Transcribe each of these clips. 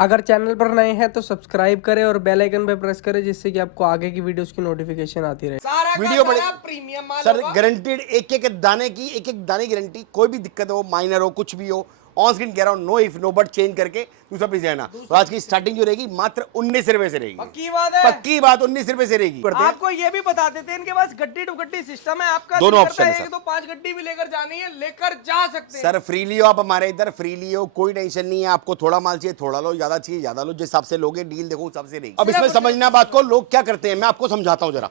अगर चैनल पर नए हैं तो सब्सक्राइब करें और बेल आइकन पे प्रेस करें जिससे कि आपको आगे की वीडियोस की नोटिफिकेशन आती रहे। सारा वीडियो बड़े प्रीमियम माल सर होगा। गारंटेड एक एक दाने की गारंटी। कोई भी दिक्कत हो, माइनर हो, कुछ भी हो, ऑन स्क्रीन कह रहा हूं, no if no but change करके दूसरा पीस लेना। तो आज की स्टार्टिंग जो रहेगी मात्र 19 रुपए से रहेगी। पक्की बात है, पक्की बात 19 रुपए से रहेगी। आपको ये भी बता देते हैं इनके पास गड्डी टू गड्डी सिस्टम है। आपका दोनों दिल करता ऑप्शन है एक दो 5 गड्डी भी लेकर जानी है, लेकर जा सकते हैं सर। फ्रीली हो आप हमारे इधर, फ्रीली हो, कोई टेंशन नहीं है। आपको थोड़ा माल चाहिए थोड़ा लो, ज्यादा चाहिए ज्यादा लो, जिस हिसाब से लोगे डील देखो उस हिसाब से रहेगी। अब इसमें समझना बात को, लोग क्या करते हैं मैं आपको समझाता हूँ जरा।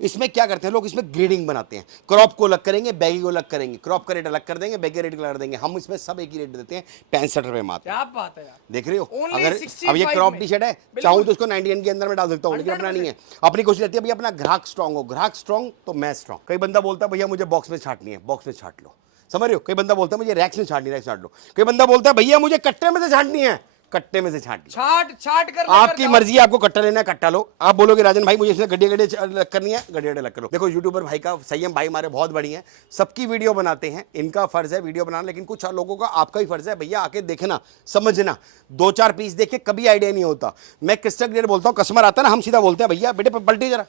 इसमें क्या करते हैं लोग, इसमें ग्रेडिंग बनाते हैं। क्रॉप को अलग करेंगे, बैगी को अलग करेंगे, क्रॉप का रेट अलग कर देंगे, बैगी रेट अलग कर देंगे। हम इसमें सब एक ही रेट देते हैं, 65 रुपए मात्र। क्या बात है यार, देख रहे हो। Only अगर 65 अब ये क्रॉप में। टी शर्ट है, चाहूँ तो इसको 99 के अंदर में डाल सकता हूँ, लेकिन अपना नहीं है। अपनी कोशिश रहती है भैया अपना ग्राहक स्ट्रांग हो। ग्राहक स्ट्रांग तो मैं स्ट्रांग। कई बंदा बोलता है भैया मुझे बॉक्स में छाटनी है, बॉक्स में छाट लो, समझ रहे हो। कई बंदा बोलता है मुझे रैक्स में छाटनी, रैक्स छाट लो। कई बंदा बोलता है भैया मुझे कट्टे में से छाटनी है, कट्टे में से छाट लो। छाट छाट कर आपकी मर्जी है, आपको कट्टा लेना है कट्टा लो। आप बोलोगे राजन भाई मुझे इसमें गड्ढे गड्ढे अलग करनी है, गड्ढे अलग करो। देखो यूट्यूबर भाई का संयम भाई हमारे बहुत बढ़िया है, सबकी वीडियो बनाते हैं, इनका फर्ज है वीडियो बनाना। लेकिन कुछ लोगों का आपका ही फर्ज है भैया आके देखना समझना। 2-4 पीस देख के कभी आइडिया नहीं होता। मैं क्रिस्टल क्लियर बोलता हूँ, कस्टमर आता है ना हम सीधा बोलते हैं भैया बेटे पलटी जरा,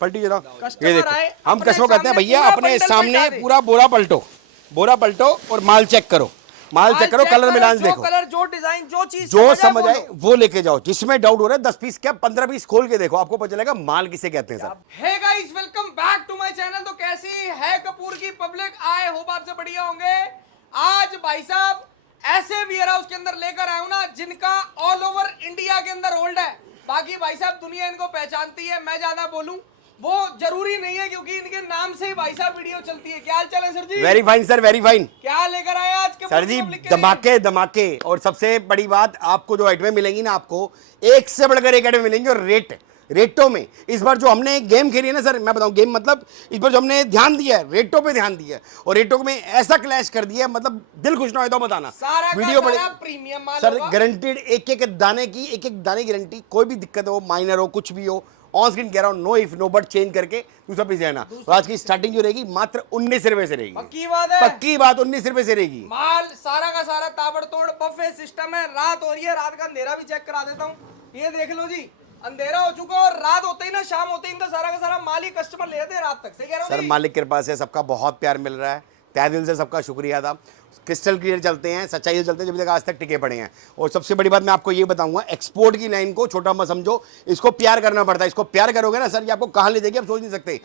पलटी जरा। ये देखो हम कस्टमर कहते हैं भैया अपने सामने पूरा बोरा पलटो, बोरा पलटो और माल चेक करो, माल चेक करो, कलर मिलान देखो, कलर जो डिजाइन जो चीज जो समझ आए वो लेके जाओ। जिसमें डाउट हो रहा है 10 पीस क्या 15 पीस खोल के देखो, आपको पता चलेगा माल किसे कहते हैं sir. Hey guys, welcome back to my channel. तो कैसी है कपूर की पब्लिक, आए होप आपसे बढ़िया होंगे। आज भाई साहब ऐसे वेयर हाउस के अंदर लेकर आया हूं ना जिनका ऑल ओवर इंडिया के अंदर होल्ड है। बाकी भाई साहब दुनिया इनको पहचानती है, मैं ज्यादा बोलूं वो जरूरी नहीं है क्योंकि इनके नाम से ही भाई साहब वीडियो चलती है। क्या हाल चाल है sir ji? Very fine sir, very fine. क्या लेकर आए आज के सर जी धमाके धमाके। और सबसे बड़ी बात, आपको जो आइटमें मिलेंगी ना, आपको एक से बढ़कर एक आइटम मिलेंगी। और रेटों में इस बार जो हमने गेम खेली है ना सर, मैं बताऊं गेम मतलब इस बार जो हमने ध्यान दिया है रेटों पे ध्यान दिया है, और रेटों में ऐसा क्लैश कर दिया मतलब दिल खुश ना हो तो बताना। वीडियो बड़े प्रीमियम माल सर गारंटेड एक एक दाने की गारंटी। कोई भी दिक्कत हो, माइनर हो, कुछ भी हो, ऑन स्क्रीन कह रहा हूं, no if no but change करके दूसरा पीस लेना। तो आज की स्टार्टिंग जो रहेगी मात्र 19 रुपए से रहेगी। पक्की बात है, पक्की बात 19 रुपए से रहेगी। माल सारा का सारा ताबड़तोड़ बफे सिस्टम है। रात हो रही है, रात का अंधेरा भी चेक करा देता हूँ। ये देख लो जी, अंधेरा हो चुका और रात होते ही ना शाम होते ही इनका सारा का सारा माल ही कस्टमर ले जाते हैं रात तक। सही कह रहा हूं सर मालिक के पास है, सबका बहुत प्यार मिल रहा है, तहे दिल से सबका शुक्रिया था। क्रिस्टल क्लियर चलते हैं, सच्चाई से चलते हैं, जब तक आज तक टिके पड़े हैं। और सबसे बड़ी बात मैं आपको ये बताऊंगा, एक्सपोर्ट की लाइन को छोटा मत समझो, इसको प्यार करना पड़ता है। इसको प्यार करोगे ना सर, ये आपको कहाँ ले जाएगी आप सोच नहीं सकते।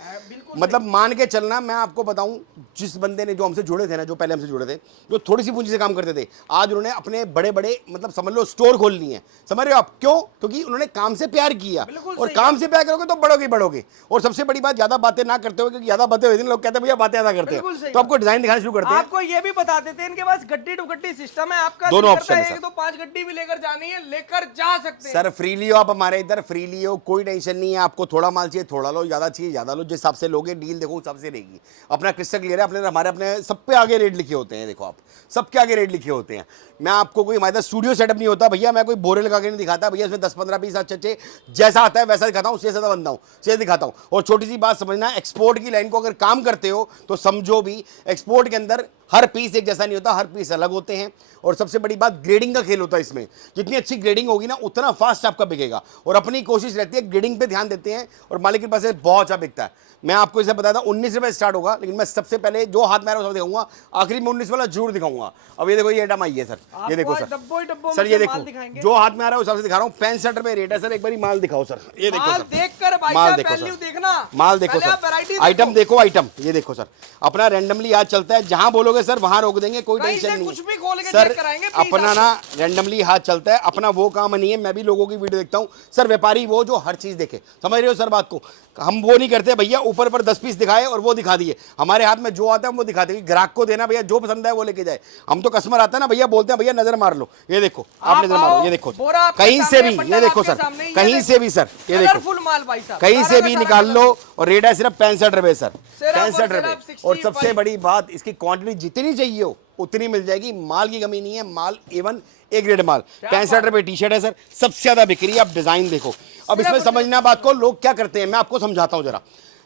मतलब मान के चलना, मैं आपको बताऊं, जिस बंदे ने जो हमसे जुड़े थे ना, जो पहले हमसे जुड़े थे, जो थोड़ी सी पूंजी से काम करते थे, आज उन्होंने अपने बड़े बड़े मतलब समझ लो स्टोर खोल लिए हैं। समझ रहे हो आप क्यों? क्योंकि उन्होंने काम से प्यार किया, और काम से प्यार करोगे तो बढ़ोगे बढ़ोगे। और सबसे बड़ी बात, ज्यादा बातें ना करते हो, क्योंकि ज्यादा बातें हुए लोग कहते हैं भैया बातें ज्यादा करते हैं, तो आपको डिजाइन दिखाना शुरू करते हैं। आपको ये भी बता देते हैं इनके पास गड्डी टू गड्डी सिस्टम है। आपका दोनों ऑप्शन है एक दो 5 गड्डी भी लेकर जानी है, लेकर जा सकते हैं सर। फ्रीली हो आप हमारे इधर, फ्रीली हो, कोई टेंशन नहीं है। आपको थोड़ा माल चाहिए थोड़ा लो, ज्यादा चाहिए ज्यादा लो, जिस हिसाब से लोगे डील देखो उस हिसाब से रहेगी। अपना क्रिस्टल क्लियर है, अपने हमारे अपने सब पे आगे रेट लिखे होते हैं। देखो आप सबके आगे रेट लिखे होते हैं। मैं आपको कोई हमारे स्टूडियो सेटअप नहीं होता भैया, मैं कोई बोरे लगा के नहीं दिखाता भैया। इसमें 10-15 पीस अच्छे जैसा आता है वैसा दिखाता हूँ, उससे ज्यादा बनता हूँ, से दिखाता हूँ। और छोटी सी बात समझना, एक्सपोर्ट की लाइन को अगर काम करते हो तो समझो भी एक्सपोर्ट के अंदर हर पीस एक जैसा नहीं होता, हर पीस अलग होते हैं। और सबसे बड़ी बात, ग्रेडिंग का खेल होता है इसमें। जितनी अच्छी ग्रेडिंग होगी ना उतना फास्ट आपका बिकेगा। और अपनी कोशिश रहती है, ग्रेडिंग पे ध्यान देते हैं, और मालिक के पास बहुत अच्छा बिकता है। मैं आपको इसे बताया था 19 रुपए स्टार्ट होगा, लेकिन मैं सबसे पहले जो हाथ में आ रहा है वो दिखाऊंगा, आखिरी में 19 वाला जरूर दिखाऊंगा। अब ये देखो, ये आइटम आई है सर, ये देखो सर, सर ये देखो जो हाथ में आ रहा है उस हिसाब से दिखा रहा हूँ। 65 रुपए रेट है सर। एक बार माल दिखाओ सर, ये देखो सर, देखकर माल देखो सर, माल देखो सर, आइटम देखो, आइटम ये देखो सर। अपना रैंडमली हाथ चलता है, जहां बोलोगे सर वहां रोक देंगे, कोई टेंशन नहीं सर। अपना ना रैंडमली हाथ चलता है, अपना वो काम नहीं है। मैं भी लोगों की वीडियो देखता हूँ सर, व्यापारी वो जो हर चीज देखे, समझ रहे हो सर बात को। हम वो नहीं करते भैया ऊपर पर 10 पीस दिखाए और वो दिखा दिए। हमारे हाथ में जो आता है वो दिखाते हैं, ग्राहक को देना भैया, जो पसंद है वो लेके जाए। हम तो कस्टमर आता है ना भैया, बोलते हैं भैया नजर मार लो, ये देखो आप नजर मारो, ये देखो कहीं से भी, ये देखो सर, कहीं से भी सर, ये देखो कहीं से भी निकाल लो। और रेट है सिर्फ 65 रुपए सर, 65 रुपए। और सबसे बड़ी बात, इसकी क्वांटिटी जितनी चाहिए हो उतनी मिल जाएगी। माल की कमी नहीं है, माल एवन एक ग्रेड माल। 65 रुपए टी शर्ट है सर, सबसे ज्यादा बिक रही है। आप डिजाइन देखो। अब इसमें समझना बात को, लोग क्या करते हैं मैं आपको समझाता हूं जरा।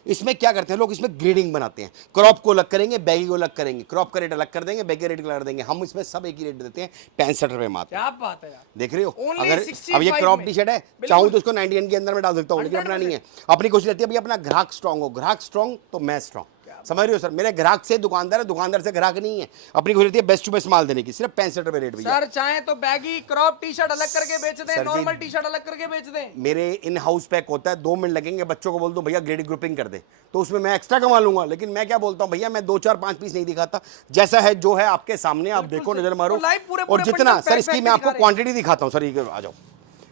इसमें क्या करते हैं लोग, इसमें ग्रेडिंग बनाते हैं, क्रॉप को अलग करेंगे, बैगी को अलग करेंगे, क्रॉप का रेट अलग कर देंगे, बैगी रेट अलग कर देंगे। हम इसमें सब एक ही रेट देते हैं, 65 रुपए मात्र। क्या बात है यार, देख रहे हो, Only अगर 65 अब ये क्रॉप में। टी शर्ट है, चाहूँ तो इसको 99 के अंदर में डाल सकता हूँ, लेकिन अपना नहीं है। अपनी कोशिश रहती है भैया अपना ग्राहक स्ट्रांग हो, ग्राहक स्ट्रांग तो मैं स्ट्रांग। समझ रहे हो सर, मेरे ग्राहक से दुकानदार है, दुकानदार से ग्राहक नहीं है। अपनी कोशिश रहती है बेस्ट टू बेस्ट माल देने की, सिर्फ 65 रुपए रेट भैया। सर चाहे तो बैगी क्रॉप टी शर्ट अलग करके बेच दें, सर जी, नॉर्मल टी शर्ट अलग करके बेच दें। मेरे इन हाउस पैक होता है, 2 मिनट लगेंगे, बच्चों को बोल दो भैया ग्रेडिंग ग्रुपिंग कर दे, तो उसमें मैं एक्स्ट्रा कमा लूंगा। लेकिन मैं क्या बोलता हूँ भैया, मैं 2 4 5 पीस नहीं दिखाता, जैसा है जो है आपके सामने आप देखो, नजर मारो। वो लाइव पूरे और पूरे जितना बंडल सर पैक इसकी पैक मैं आपको दिखा रहे हैं। क्वांटिटी दिखाता हूँ सर, ये आ जाओ,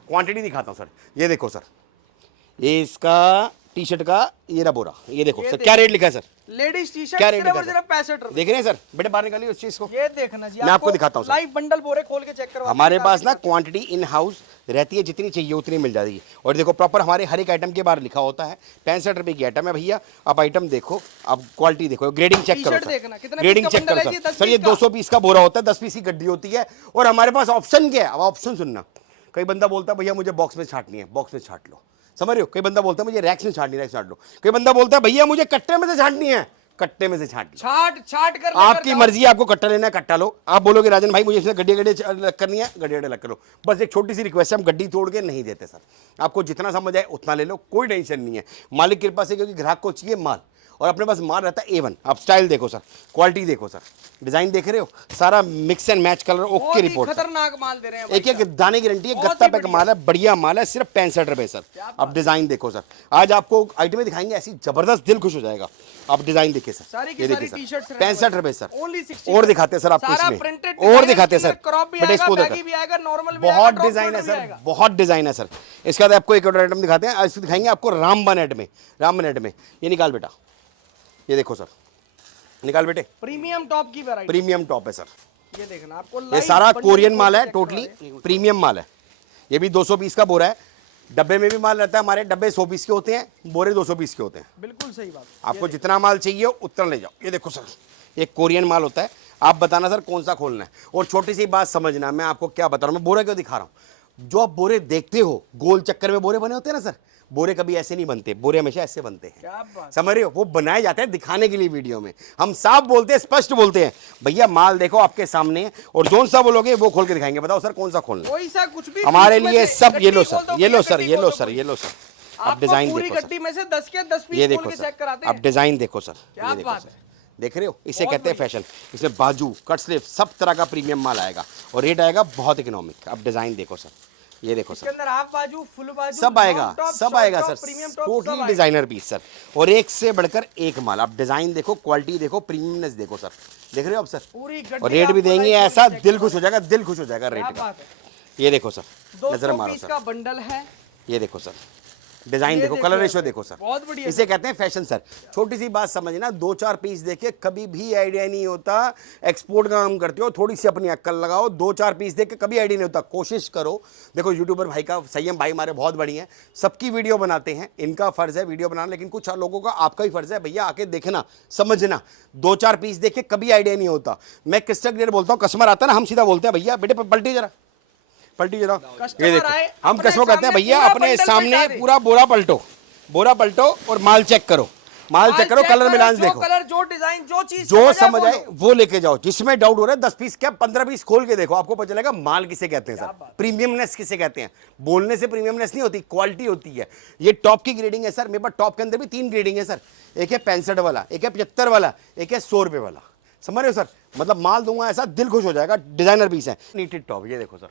क्वांटिटी दिखाता हूँ सर। ये देखो सर, ये इसका टी शर्ट का ये रहा बोरा, ये देखो सर क्या रेट लिखा है सर, लेडीज टी शर्ट क्या रेट सिर्फ लिखा और सिर्फ 65 रुपए। देख रहे हैं सर, बेटे बाहर निकालिए उस चीज को, ये देखना जी, मैं आपको दिखाता हूँ सर। लाइव बंडल बोरे खोल के चेक करवा। हमारे पास ना क्वांटिटी इन हाउस रहती है, जितनी चाहिए उतनी मिल जाती है। और देखो प्रॉपर हमारे हर एक आइटम के बाहर लिखा होता है, 65 रुपए की आइटम है भैया। आप आइटम देखो, आप क्वालिटी देखो, ग्रेडिंग चेक करो टी-शर्ट सर, देखना, कितने ग्रेडिंग पीस का चेक करो बंडल है जी? सर। 10 सर ये पीस का? 200 पीस का बोरा होता है, 10 पीस की गड्डी होती है। और हमारे पास ऑप्शन क्या है, अब ऑप्शन सुनना। कई बंदा बोलता है भैया मुझे बॉक्स में छाटनी है, बॉक्स में छाट लो, समझ रहे हो। कई बंदा बोलता है मुझे रैक्स में छाटनी है, रैक्स छाट लो। कई बंदा बोलता है भैया मुझे कट्टे में से छाटनी है, कट्टे में से छाट लो। छाट छाट कर आपकी मर्जी है, आपको कट्टा लेना है कट्टा लो। आप बोलोगे राजन भाई मुझे इसमें गड्डी गड्डी अलग करनी है, गड्डी अलग करो। बस एक छोटी सी रिक्वेस्ट है, हम गड्डी तोड़ के नहीं देते सर, आपको जितना समझ आए उतना ले लो, कोई टेंशन नहीं है। मालिक की कृपा से, क्योंकि ग्राहक को चाहिए माल, और अपने पास माल रहता है A1। आप स्टाइल देखो सर, क्वालिटी देखो सर, डिजाइन देख रहे हो, सारा mix and match colour okay report. खतरनाक माल दे रहे हैं एक एक दाने की गारंटी है, बहुत गत्ता ही पैक माल है, बढ़िया माल है, सिर्फ 65 रुपए सर। अब डिजाइन देखो सर, आज आपको आइटमें दिखाएंगे ऐसी जबरदस्त, दिल खुश हो जाएगा। आप डिजाइन देखिए सर, सारी की ये सारी देखिए टी-शर्ट्स सर, रहने 65 रुपए सर। Only 60 और दिखाते हैं सर आपको सारा इसमें, printed और design दिखाते हैं है, सर, क्रॉप भी बेटे आएगा, इसको बैगी देखो, भी आएगा, नॉर्मल भी आएगा, बहुत ड्रॉप डिजाइन है शोल्डर भी सर, आएगा। बहुत डिजाइन है सर। इसके बाद आपको एक और आइटम दिखाते हैं, इसको दिखाएंगे आपको रामबन एड में, रामबन एड में। ये निकाल बेटा, ये देखो सर, निकाल बेटे, प्रीमियम टॉप की वैरायटी, प्रीमियम टॉप है सर। ये देखना आपको ये live सारा बंडल कोरियन खोल माल के है, check टोटली करवा रहे हैं। प्रीमियम माल है। ये भी 200 पीस का बोरा है, डब्बे में भी माल रहता है, हमारे डब्बे 100 पीस के होते हैं, बोरे 200 पीस के होते हैं। बिल्कुल सही बात। आपको जितना माल चाहिए उतना ले जाओ। ये देखो सर, ये कोरियन माल होता है, आप बताना सर कौन सा खोलना है। और छोटी सी बात समझना, मैं आपको क्या बता रहा हूँ, मैं बोरा क्यों दिखा रहा हूँ। जो आप बोरे देखते हो, गोल चक्कर में बोरे बने होते हैं ना सर, बोरे कभी ऐसे नहीं बनते, बोरे हमेशा ऐसे बनते हैं। क्या बात, समझ रहे हो, वो बनाए जाते हैं दिखाने के लिए वीडियो में। हम साफ बोलते हैं, स्पष्ट बोलते हैं, भैया माल देखो आपके सामने, और जोन सा बोलोगे वो खोल के दिखाएंगे। बताओ सर कौन सा खोलना है कोई सा कुछ भी हमारे उसमें लिए से सब। ये गड्डी लो खोल सर, दो, ये लो गड्डी सर, ये खोल लो दो सर, कोई। ये लो सर। आप आपको डिजाइन पूरी देखो गड्डी सर, में से 10 के 10 ये पीस खोल देखो के सर, चेक कराते आप हैं। डिजाइन देखो सर, क्या ये देखो बात सर, है। देख रहे हो, इसे बहुत कहते हैं फैशन। इसमें बाजू, कट स्लीव, सब तरह का प्रीमियम माल आएगा, और रेट आएगा बहुत इकोनॉमिक। अब डिजाइन देखो सर, ये देखो इसके सर, अंदर हाफ बाजू, फुल बाजू, सब आएगा, लॉन्ग टॉप, सब शॉर्ट आएगा टॉप, सर, प्रीमियम टॉप, सब टोटली आएगा। डिजाइनर पीस सर, और एक से बढ़कर एक माल। आप डिजाइन देखो, क्वालिटी देखो, प्रीमियमनेस देखो सर, देख रहे हो आप सर। पूरी गड्डी और रेट भी आपको देंगे लाइव ऐसा, खोल के दिल चेक खुश हो जाएगा, दिल खुश हो जाएगा क्या रेट का। बात है। ये देखो सर, नजर 200 मारो पीस सर, का बंडल है। ये देखो सर, डिजाइन ये देखो, देखो कलर यार, रेशियो देखो सर, बहुत बढ़िया इसे कहते हैं फैशन सर। छोटी सी बात समझना, 2-4 पीस देखे कभी भी आइडिया नहीं होता। एक्सपोर्ट का काम करते हो, थोड़ी सी अपनी अक्ल लगाओ। 2-4 पीस देख के कभी आइडिया नहीं होता, कोशिश करो। देखो यूट्यूबर भाई का, संयम भाई हमारे बहुत बढ़िया हैं, सबकी वीडियो बनाते हैं, इनका फर्ज है वीडियो बनाना, लेकिन कुछ लोगों का, आपका ही फर्ज है भैया, आके देखना, समझना। 2-4 पीस देख के कभी आइडिया नहीं होता। मैं क्रिस्टल क्लियर बोलता हूँ, कस्टमर आता है ना, हम सीधा बोलते हैं भैया बेटे पलटी जरा, पलटी जरा। कस्टमर ये देखो, आए, हम अपने कस्टमर कहते हैं सामने भैया पूरा अपने बंडल सामने पलटा दे। पूरा बोरा पलटो, बोरा पलटो और माल चेक करो, माल चेक करो, कलर मिलान जो देखो, कलर, जो डिजाइन, जो चीज जो समझ बोलो। आए वो लेके जाओ। जिसमें डाउट हो रहा है 10 पीस क्या 15 पीस खोल के देखो, आपको पता चलेगा माल किसे कहते हैं सर, प्रीमियमनेस किसे कहते हैं। बोलने से प्रीमियमनेस नहीं होती, क्वालिटी होती है। ये टॉप की ग्रेडिंग है सर, मेरे पास टॉप के अंदर भी 3 ग्रेडिंग है सर। एक है 65 वाला, एक है 75 वाला, एक है 100 रुपए वाला। समझ रहे हो सर, मतलब माल दूंगा ऐसा, दिल खुश हो जाएगा। डिजाइनर पीस है, नीटेड टॉप, ये देखो सर,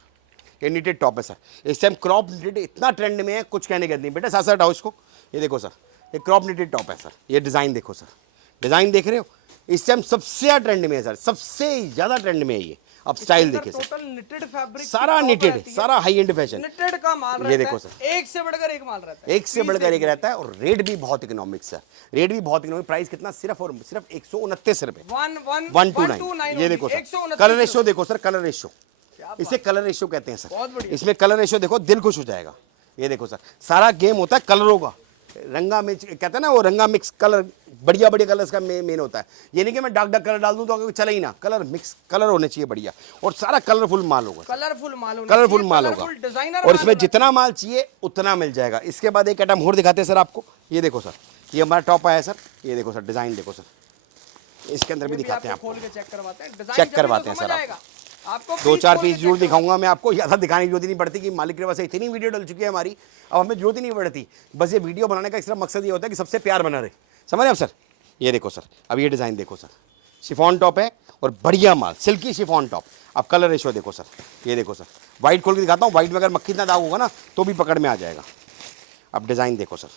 ये नीटेड टॉप है सर। इस टाइम क्रॉप नीटेड इतना ट्रेंड में है, कुछ कहने का नहीं। बेटा साथ साथ हटाओ इसको, ये देखो सर, ये क्रॉप नीटेड टॉप है सर। ये डिजाइन देखो सर, डिजाइन देख रहे हो, इस टाइम सबसे ज्यादा ट्रेंड में है सर, सबसे ज्यादा ट्रेंड में है ये। अब स्टाइल देखिए सर, टोटल निटेड फैब्रिक, सारा निटेड, सारा हाई एंड फैशन, निटेड का माल रहता ये देखो सर, है। एक से बढ़कर एक माल रहता है, एक से बढ़कर एक रहता है। और रेट भी बहुत इकोनॉमिक सर, रेट भी बहुत इकोनॉमिक। प्राइस कितना, सिर्फ और सिर्फ 129 रुपए, 129। ये देखो सर, कलर रेशियो देखो सर, कलर रेशियो, इसे कलर रेशियो कहते हैं बहुत सर। बढ़िया। इसमें कलर रेशियो देखो, दिल खुश हो जाएगा। ये देखो सर, सारा गेम होता है कलरों का, रंगा मिक्स कहते हैं ना, वो रंगा मिक्स कलर, बढ़िया बढ़िया कलर का मेन होता है। ये नहीं कि मैं डार्क डार्क कलर डाल दूं तो चला ही ना, कलर मिक्स कलर होने चाहिए बढ़िया, और सारा कलरफुल माल होगा, कलरफुल माल होना कलरफुल चाहिए, माल कलरफुल होगा। डिजाइनर और इसमें जितना माल चाहिए उतना मिल जाएगा। इसके बाद एक आइटम और दिखाते हैं सर आपको, ये देखो सर, ये हमारा टॉप आया सर, ये देखो सर, डिजाइन देखो सर, इसके अंदर भी दिखाते हैं आपको, खोल के चेक करवाते हैं, डिजाइन चेक करवाते हैं सर आपको दो चार खोल के पीस जरूर check दिखाऊंगा मैं आपको, ज़्यादा दिखाने की जरूरत ही नहीं पड़ती कि मालिक के पास इतनी वीडियो डल चुकी है हमारी, अब हमें जरूरत ही नहीं पड़ती। बस ये वीडियो बनाने का सिर्फ मकसद ये होता है कि सबसे प्यार बना रहे, समझ रहे आप सर। ये देखो सर, अब ये डिज़ाइन देखो सर, शिफॉन टॉप है और बढ़िया माल, सिल्की शिफॉन टॉप। अब कलर रेशो देखो सर, ये देखो सर, वाइट खोल के दिखाता हूँ, वाइट में अगर मक्खी इतना दाग होगा ना तो भी पकड़ में आ जाएगा। अब डिज़ाइन देखो सर,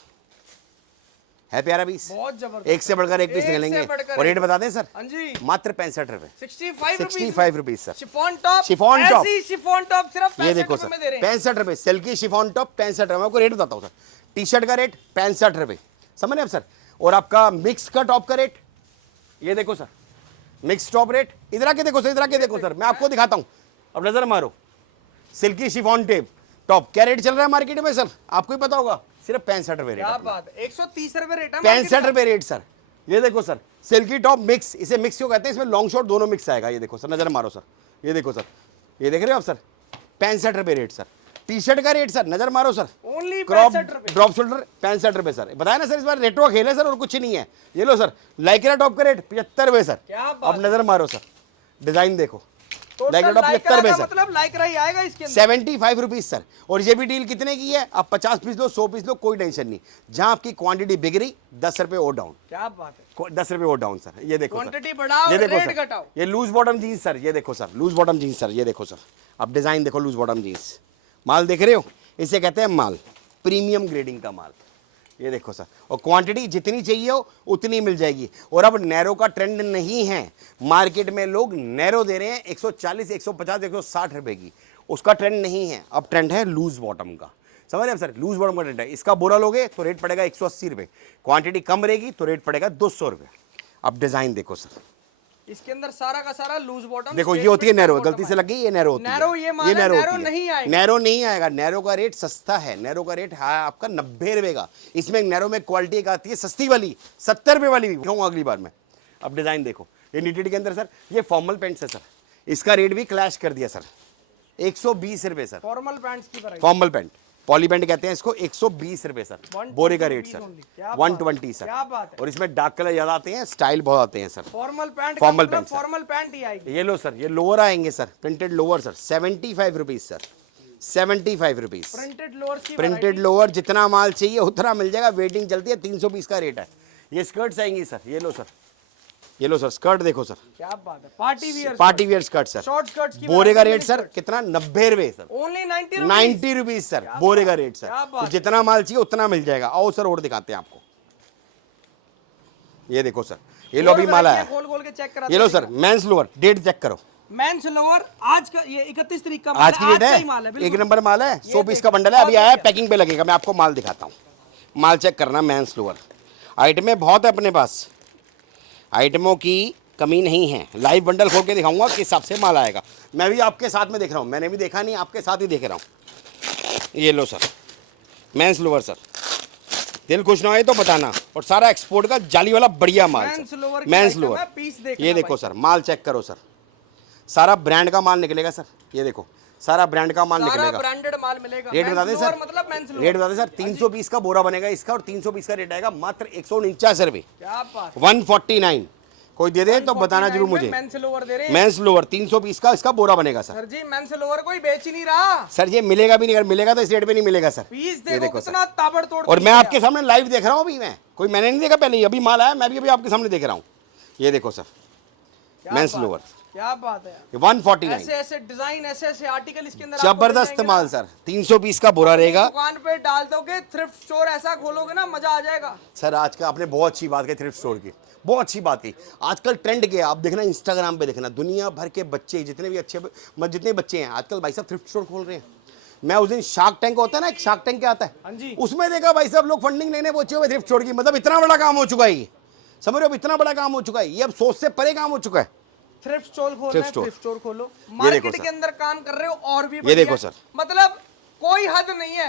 है प्यारा पीस, बहुत जबरदस्त, एक से बढ़कर एक पीस एक से निकलेंगे। बढ़कर और रेट एक। बता दें सर, हाँ जी, मात्र 65 रुपए, 65 rupees sir. Chiffon top, chiffon top, ऐसी शिफॉन टॉप सिर्फ ये 65 देखो रुपए सर, में दे रहे हैं। 65 रुपए सिल्की शिफॉन टॉप, 65 रुपए। मैं आपको रेट बताता हूँ सर, टी शर्ट का रेट 65 रुपए, समझ रहे आप सर। और आपका मिक्स का टॉप का रेट, ये देखो सर, मिक्स टॉप रेट, इधर आके देखो सर, इधर आके देखो सर, मैं आपको दिखाता हूँ, अब नजर मारो। सिल्की शिफॉन टेप टॉप क्या रेट चल रहा है मार्केट में सर, आपको ही पता होगा, सिर्फ 65 रुपए रेट। क्या बात है, 130 रुपए रेट है, 65 रुपए रेट सर। ये देखो सर, सिल्की टॉप मिक्स, इसे मिक्स क्यों कहते हैं, इसमें लॉन्ग शॉर्ट दोनों मिक्स आएगा। ये देखो सर, नजर मारो सर, ये देखो सर, ये देख रहे हो आप सर, 65 रुपए रेट सर। टी शर्ट का रेट सर, नजर मारो सर, ओनली क्रॉप 65 रुपए, ड्रॉप शोल्डर 65 रुपए सर। बताया ना सर, इस बार रेट्रो खेल है सर और कुछ नहीं है। ये लो सर, लाइक्रा टॉप का रेट 75 रुपए सर। क्या बात, अब नजर मारो सर, डिजाइन देखो, टोटल लाइक्रा टॉप 75 रुपए सर, मतलब लाइक्रा ही आएगा इसके अंदर। 75 रुपीज सर। और ये भी डील कितने की है, आप 50 पीस लो, 100 पीस लो, कोई टेंशन नहीं। जहां आपकी क्वांटिटी बिक रही 10 रुपए और डाउन, क्या बात है, 10 रुपए और डाउन सर। ये देखो सर, क्वांटिटी बढ़ाओ, ये देखो रेट सर, घटाओ। ये लूज बॉटम जीन्स सर, ये देखो sir, loose bottom jeans sir, ये देखो सर। अब डिजाइन देखो, लूज बॉटम जीन्स, माल देख रहे हो, इसे कहते हैं माल, प्रीमियम ग्रेडिंग का माल। ये देखो सर, और क्वांटिटी जितनी चाहिए हो उतनी मिल जाएगी। और अब नैरो का ट्रेंड नहीं है, मार्केट में लोग नैरो दे रहे हैं 140, 150, 160 रुपए की, उसका ट्रेंड नहीं है। अब ट्रेंड है लूज बॉटम का, समझ रहे हैं सर, लूज बॉटम का ट्रेंड है। इसका बोरा लोगे तो रेट पड़ेगा 180 रुपए, क्वांटिटी कम रहेगी तो रेट पड़ेगा 200 रुपए। अब डिजाइन देखो सर, इसके अंदर सारा का सारा लूज बॉटम, देखो ये होती है नैरो, गलती से लग गई, ये नैरो होती है। नैरो ये माल है, नैरो नैरो होती है। नहीं आएगा, नैरो नहीं आएगा। नैरो का रेट सस्ता है, नैरो का रेट है आपका 90 रुपए का। इसमें नैरो में क्वालिटी एक आती है सस्ती वाली, 70 रुपए वाली भी कहूँगा अगली बार में। अब डिजाइन देखो, ये निटेड के अंदर सर, ये फॉर्मल पैंट्स है सर, इसका रेट भी क्लैश कर दिया सर, 120 रुपए सर। फॉर्मल पैंट्स की variety, formal pant, poly pant कहते हैं इसको, 120 रुपए सर, बोरे का रेट सर, 120 सर। क्या बात है, और इसमें डार्क कलर ज्यादा आते हैं, स्टाइल बहुत आते हैं sir. Formal pant, formal pant sir. Formal pant ही आएगी। ये लो सर, ये लोअर आएंगे sir, printed lower sir, 75 rupees sir, 75 rupees. Printed lowers की प्रिंटेड लोअर, जितना माल चाहिए उतना मिल जाएगा, वेटिंग चलती है, 300 पीस का रेट है। ये स्कर्ट्स आएंगी सर, ये लो सर, ये लो सर, स्कर्ट देखो सर, क्या बात है, party wear, party wear skirt sir, short skirts की बोरे का रेट सर कितना, 90 रुपए सर, ओनली 90 90 रुपीज सर, बोरे का रेट क्या सर। बात तो जितना माल चाहिए उतना मिल जाएगा। आओ सर और दिखाते हैं आपको, ये देखो सर, ये लो अभी माल आया है, खोल खोल के चेक करा, ये लो sir, men's lower, date check करो, मेंस लोअर, आज का ये 31 तारीख का आज की डेट का ही माल है, बिल्कुल। एक नंबर माल है, 100 पीस का बंडल है, अभी आया है, पैकिंग पे लगेगा। मैं आपको माल दिखाता हूँ, माल चेक करना, मेंस लोअर आइटमें बहुत है अपने पास, आइटमों की कमी नहीं है। लाइव बंडल खोल के दिखाऊंगा किस हिसाब से माल आएगा। मैं भी आपके साथ में देख रहा हूँ, मैंने भी देखा नहीं, आपके साथ ही देख रहा हूँ। ये लो सर, मेंस लोअर सर, दिल खुश ना हो तो बताना। और सारा एक्सपोर्ट का जाली वाला बढ़िया माल, मेंस लोअर, ये देखो सर, माल चेक करो सर, सारा ब्रांड का माल निकलेगा सर, ये देखो सारा ब्रांड का माल निकलेगा, ब्रांडेड माल मिलेगा। रेट बता दें सर, मतलब मेंस लोअर, रेट बता दें सर, 300 पीस का बोरा बनेगा इसका, और 300 पीस का रेट आएगा मात्र 149 रुपए, क्या बात, 149। कोई दे दे तो बताना जरूर मुझे। मेंस लोअर दे रहे हैं, मेंस लोअर 300 पीस का इसका बोरा बनेगा सर। सर जी मेंस लोअर कोई बेच ही नहीं रहा सर ये मिलेगा भी नहीं, अगर मिलेगा तो इस रेट पे नहीं मिलेगा सर। पीस ये देखो सर, कितना ताबड़तोड़। और मैं आपके सामने लाइव देख रहा हूँ अभी, मैं मैंने नहीं देखा पहले, अभी माल आया, मैं भी अभी आपके सामने देख रहा हूँ। ये देखो सर, मेंस लोअर, क्या बात है, 149, ऐसे ऐसे डिजाइन, ऐसे ऐसे आर्टिकल इसके अंदर जबरदस्त माल सर, 300 पीस का बोरा रहेगा। दुकान पे डाल दोगे, थ्रिफ्ट स्टोर ऐसा खोलोगे ना, मजा आ जाएगा। सर आज का आपने बहुत अच्छी बात की थ्रिफ्ट स्टोर की, बहुत अच्छी बात की। आजकल ट्रेंड क्या है आप देखना, इंस्टाग्राम पे देखना, दुनिया भर के बच्चे जितने भी अच्छे जितने बच्चे हैं आजकल भाई साहब थ्रिफ्ट स्टोर खोल रहे हैं। मैं उस दिन शार्क टैंक होता है ना, एक शार्क टैंक क्या आता हाँ है, जी, उसमें देखा भाई साहब लोग फंडिंग लेने पहुंचे हुए थ्रिफ्ट स्टोर की। मतलब इतना बड़ा काम हो चुका है ये, समझ रहे हो, इतना बड़ा काम हो चुका है ये, अब सोच से परे काम हो चुका है। थ्रिफ्ट स्टोर खोलो, थ्रिफ्ट थ्रिफ्ट स्टोर खोलो, देखो मार्केट सर, के अंदर काम कर रहे हो और भी ये बढ़िया। देखो सर, मतलब कोई हद नहीं है,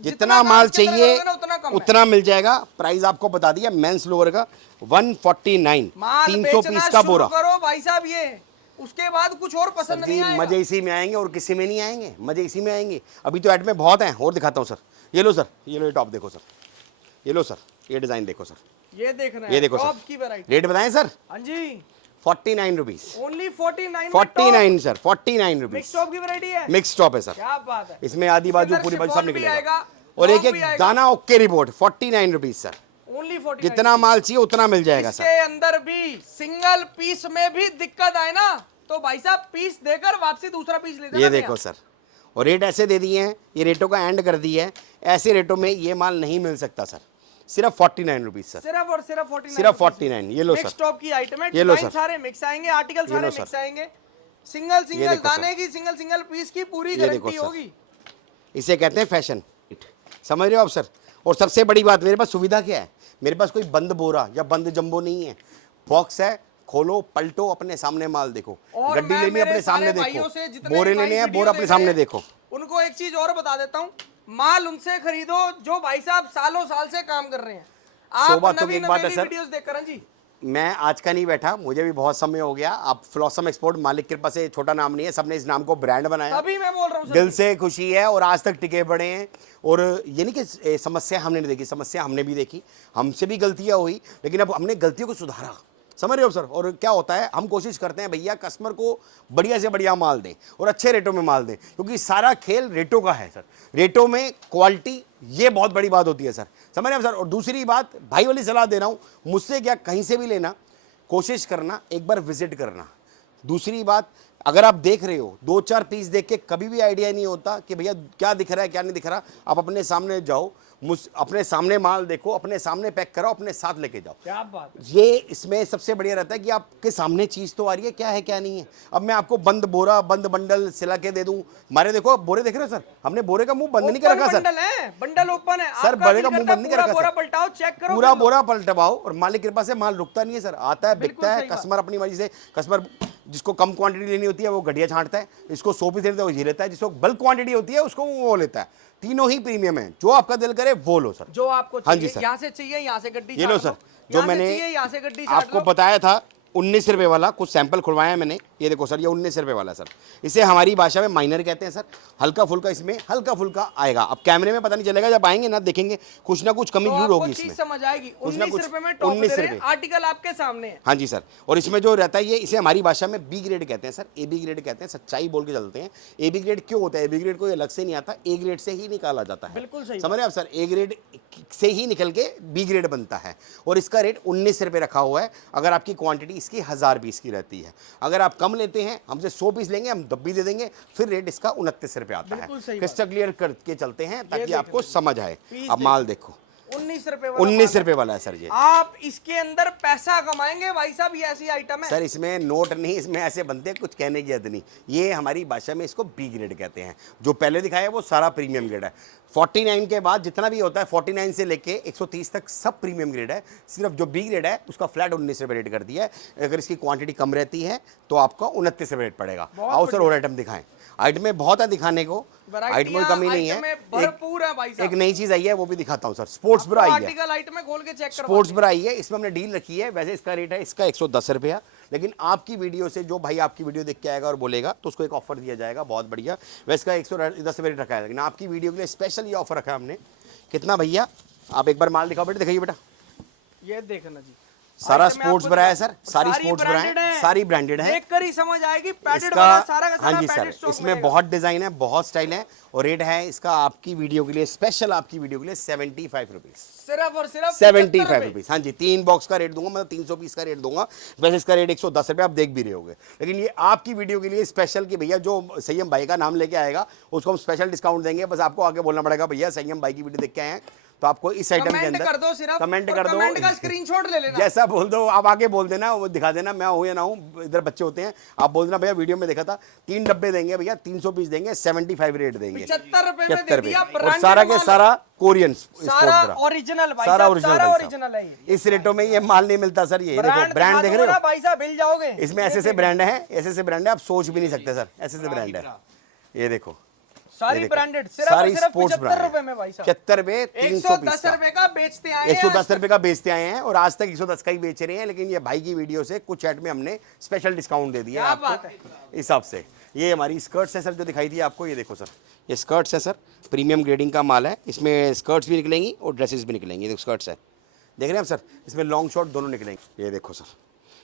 जितना माल चाहिए उतना कम उतना मिल जाएगा। प्राइस आपको बता दिया, मेंस लोअर का 149, 300 पीस का बोरा करो भाई साहब, ये उसके बाद कुछ और पसंद नहीं आएगा। मजे इसी में आएंगे और किसी में नहीं आएंगे, मजे इसी में आएंगे। अभी तो ऐड में बहुत हैं, और दिखाता हूँ सर। ये लो सर, ये लो, ये टॉप देखो सर, ये लो सर, ये डिजाइन देखो सर, ये देखना है, ये देखो टॉप्स सर, की वैरायटी। रेट बताएं सर, हाँ जी 49 rupees, only 49 49 sir, 49 rupees. Mix top की वैरायटी है, मिक्स टॉप है सर, क्या बात है। इसमें आधी बाजू अंदर पूरी बाजू शिफॉन सब भी निकलेगा आएगा, और एक लॉन्ग एक भी आएगा। दाना okay report 49 rupees sir, only 49। जितना माल चाहिए उतना मिल जाएगा सर। इसके अंदर भी सिंगल पीस में भी दिक्कत आए ना तो भाई साहब पीस देकर वापसी दूसरा पीस ले जाना। ये देखो सर, और रेट ऐसे दे दिए हैं, ये रेटों का एंड कर दिया है, ऐसे रेटों में ये माल नहीं मिल सकता सर, सिर्फ 49 रुपीज सर, सिर्फ और सिर्फ 49, सिर्फ 49। ये लो मिक्स सर, टॉप की आइटम है, ये लो डिजाइन सर, सारे मिक्स आएंगे, आर्टिकल ये सारे लो सर। मिक्स आएंगे, सिंगल सिंगल देखो सर। दाने की सिंगल सिंगल पीस की पूरी ये देखो गारंटी सर। होगी। इसे कहते हैं फैशन, समझ रहे हो आप सर। और सबसे बड़ी बात, मेरे पास सुविधा क्या है, मेरे पास कोई बंद बोरा या बंद जंबो नहीं है, बॉक्स है, खोलो पलटो अपने सामने माल देखो, और गड्डी मैं लेनी है मेरे अपने सामने सारे भाइयों देखो, से जितने बोरे भाई लेने हैं वीडियो बोरा अपने देख रहे सामने हैं, देखो। उनको एक चीज और बता देता हूँ, माल उनसे खरीदो जो भाई साहब सालों साल से काम कर रहे हैं। सौ आप बातों की नवी एक बात है नवेली सर, वीडियोस देखकर। हाँ जी मैं आज का नहीं बैठा, मुझे भी बहुत समय हो गया। अब फ्लॉसम एक्सपोर्ट मालिक कृपा से छोटा नाम नहीं है, सबने इस नाम को ब्रांड बनाया, तभी मैं बोल रहा हूँ सर दिल से खुशी है और आज तक टिके पड़े हैं। और ये नहीं कि समस्या हमने नहीं देखी, समस्या हमने भी देखी, हमसे भी गलतियां हुई, लेकिन अब हमने गलतियों को सुधारा, समझ रहे हो सर। और क्या होता है, हम कोशिश करते हैं भैया कस्टमर को बढ़िया से बढ़िया माल दें और अच्छे रेटों में माल दें, क्योंकि सारा खेल रेटों का है सर, रेटों में क्वालिटी, ये बहुत बड़ी बात होती है सर, समझ रहे हैं सर। और दूसरी बात, भाई वाली सलाह दे रहा हूँ, मुझसे क्या कहीं से भी लेना, कोशिश करना एक बार विजिट करना। दूसरी बात, अगर आप देख रहे हो 2-4 पीस देख के कभी भी आइडिया नहीं होता कि भैया क्या दिख रहा है क्या नहीं दिख रहा। आप अपने सामने जाओ, अपने सामने माल देखो, अपने सामने पैक कराओ, अपने साथ लेके जाओ। क्या बात है। ये इसमें सबसे बढ़िया रहता है कि आपके सामने चीज तो आ रही है, क्या है क्या नहीं है। अब मैं आपको बंद बोरा बंद बंडल सिला के दे दूं, हमारे देखो बोरे देख रहे हो सर, हमने बोरे का मुंह बंद नहीं कर रखा सर, बंडल है, बंडल ओपन है सर आपका बोरे दिल का मुंह करता बंद नहीं कर रखा पूरा सर, बोरा पलटाओ, चेक करो पूरा फिर लो। बोरा पलटवाओ और मालिक कृपा से माल रुकता नहीं है सर, आता है बिल्कुल बिकता है, सही बात। कस्टमर अपनी मर्जी से, कस्टमर जिसको कम क्वांटिटी लेनी होती है वो घटिया छांटता है, इसको 100 पीस लेता है वो ये लेता है, जिसको बल्क क्वांटिटी होती है उसको वो लेता है। तीनों ही प्रीमियम है, जो आपका दिल करे वो लो सर। जो आपको हाँ जी चाहिए, सर। यहाँ से चाहिए यहाँ से गड्डी ये लो छाट सर, जो यहाँ से मैंने चाहिए, यहाँ से गड्डी छाट आपको लो। बताया था 19 रुपए वाला, कुछ सैंपल खुलवाया मैंने, ये देखो सर, ये 19 रुपए वाला सर, इसे हमारी भाषा में माइनर कहते हैं सर। हल्का फुल्का इसमें हल्का फुल्का आएगा, अब कैमरे में पता नहीं चलेगा, जब आएंगे ना देखेंगे कुछ ना कुछ कमी तो जरूर आपको होगी चीज इसमें, समझ आएगी। कुछ ना 19 कुछ, रुपए में टॉप 19 दे रहे हैं, रुपए। आर्टिकल आपके सामने है। हाँ जी सर। और इसमें जो रहता है ये, इसे हमारी भाषा में बी ग्रेड कहते हैं सर, ए बी ग्रेड कहते हैं, सच्चाई बोल के चलते हैं। ए बी ग्रेड क्यों होता है, ए बी ग्रेड कोई अलग से नहीं आता, ए ग्रेड से ही निकाला जाता है, बिल्कुल सही समझ रहे हैं आप सर, ए ग्रेड से ही निकल के बी ग्रेड बनता है। और इसका रेट 19 रुपए रखा हुआ है, अगर आपकी क्वांटिटी इसकी 1000 पीस की रहती है। अगर आप कम लेते हैं, हमसे 100 पीस लेंगे, हम दब्बी दे देंगे, फिर रेट इसका 29 रुपए आता है। बिल्कुल सही क्रिस्टल क्लियर करके चलते हैं ताकि देखो, आपको समझ आए। पीस अब माल देखो, 19 रुपए वाला 19 माल रुपए वाला है सर ये। है। आप इसके अंदर पैसा कमाएंगे भाई साहब, ये ऐसी आइटम है। सर इसमें नोट नहीं, इसमें ऐसे बनते हैं, कुछ कहने की हद नहीं। ये हमारी भाषा में इसको बी ग्रेड कहते हैं, जो पहले दिखाया है वो सारा प्रीमियम ग्रेड है। 49 के बाद जितना भी होता है 49 से लेके 130 तक सब प्रीमियम ग्रेड है, सिर्फ जो बी ग्रेड है उसका फ्लैट 19 रुपये रेट कर दिया है। अगर इसकी क्वांटिटी कम रहती है तो आपका 29 रुपये रेट पड़ेगा। आओ सर और आइटम दिखाएं, आइटमें बहुत है दिखाने को, आइटम में कमी नहीं है। भरपूर है भाई साहब। एक नई चीज आई है वो भी दिखाता हूँ सर, स्पोर्ट्स ब्रा आई है, आर्टिकल आइटम खोल के चेक करो। स्पोर्ट्स ब्रा आई है, इसमें हमने डील रखी है। वैसे इसका रेट है इसका 110 रुपया, लेकिन आपकी वीडियो से जो भाई आपकी वीडियो देख के आएगा और बोलेगा तो उसको एक ऑफर दिया जाएगा बहुत बढ़िया। वैसे इसका 110 रुपये रेट रखा है, लेकिन आपकी वीडियो के लिए स्पेशल ये ऑफर रखा है हमने। कितना भैया, आप एक बार माल दिखाओ बेटा, दिखाइए बेटा। ये देखना जी, सारा आइटम में स्पोर्ट्स आपको ब्रा है सर, सारी सारी स्पोर्ट्स ब्रा branded है, सारी ब्रांडेड है। देखकर ही समझ आएगी, पैडेड इसका वाला सारा का सारा हाँ जी सर, पैडेड स्टॉक इसमें मिलेगा। बहुत डिजाइन है, बहुत स्टाइल है, और रेट है इसका आपकी वीडियो के लिए स्पेशल, आपकी वीडियो के लिए 75 रुपीज, सिर्फ और सिर्फ 75 रुपीज। हाँ जी, 3 बॉक्स का रेट दूंगा, मतलब 300 पीस का रेट दूंगा। वैसे इसका रेट 110 रुपये, आप देख भी रहे होगे, लेकिन ये आपकी वीडियो के लिए स्पेशल कि भैया जो संयम भाई का नाम लेके आएगा उसको हम स्पेशल डिस्काउंट देंगे। बस आपको आगे बोलना पड़ेगा भैया संयम भाई की वीडियो देख के आए हैं, तो आपको इस आइटम के कमेंट अंदर कर दो, सिर्फ कमेंट और कर दो, कमेंट का स्क्रीनशॉट ले लेना। जैसा बोल दो आप आगे बोल देना, वो दिखा देना, मैं हूँ या ना हूँ, इधर बच्चे होते हैं, आप बोल देना भैया वीडियो में देखा था। 3 डब्बे देंगे भैया, 300 पीस देंगे, 75 रेट देंगे, 75 रुपए में 75 दे दिया। रुपए, और branded सारा के माल। सारा कोरियन सारा ओरिजिनल भाई सारा साहब, ओरिजिनल सारा भाई साहब। ओरिजिनल है ये। इस रेटों में ये माल नहीं मिलता सर। ये देखो ब्रांड देख रहे हो, भाई साहब हिल जाओगे। इसमें ऐसे से ब्रांड है, ऐसे से ब्रांड है, आप सोच भी नहीं सकते सर, ऐसे से ब्रांड है। ये देखो सारी ब्रांडेड, सिर्फ सारी और सिर्फ स्पोर्ट्स 75 रुपए में भाई साहब। 75 रुपए, 300 पीस 110 का, रुपए का बेचते आए हैं। 110 रुपए का बेचते आए हैं, और आज तक 110 का ही बेच रहे हैं। लेकिन ये भाई की वीडियो से कुछ चैट में हमने स्पेशल डिस्काउंट दे दिया क्या आपको बात है। हिसाब से। ये हमारी स्कर्ट्स है सर, जो दिखाई थी आपको, ये देखो सर, ये स्कर्ट्स है सर, प्रीमियम ग्रेडिंग का माल है। इसमें स्कर्ट्स भी निकलेंगी और ड्रेसेस भी निकलेंगी। देखो स्कर्ट्स है, देख रहे हैं आप सर, इसमें लॉन्ग शॉर्ट दोनों निकलेंगे। ये देखो सर,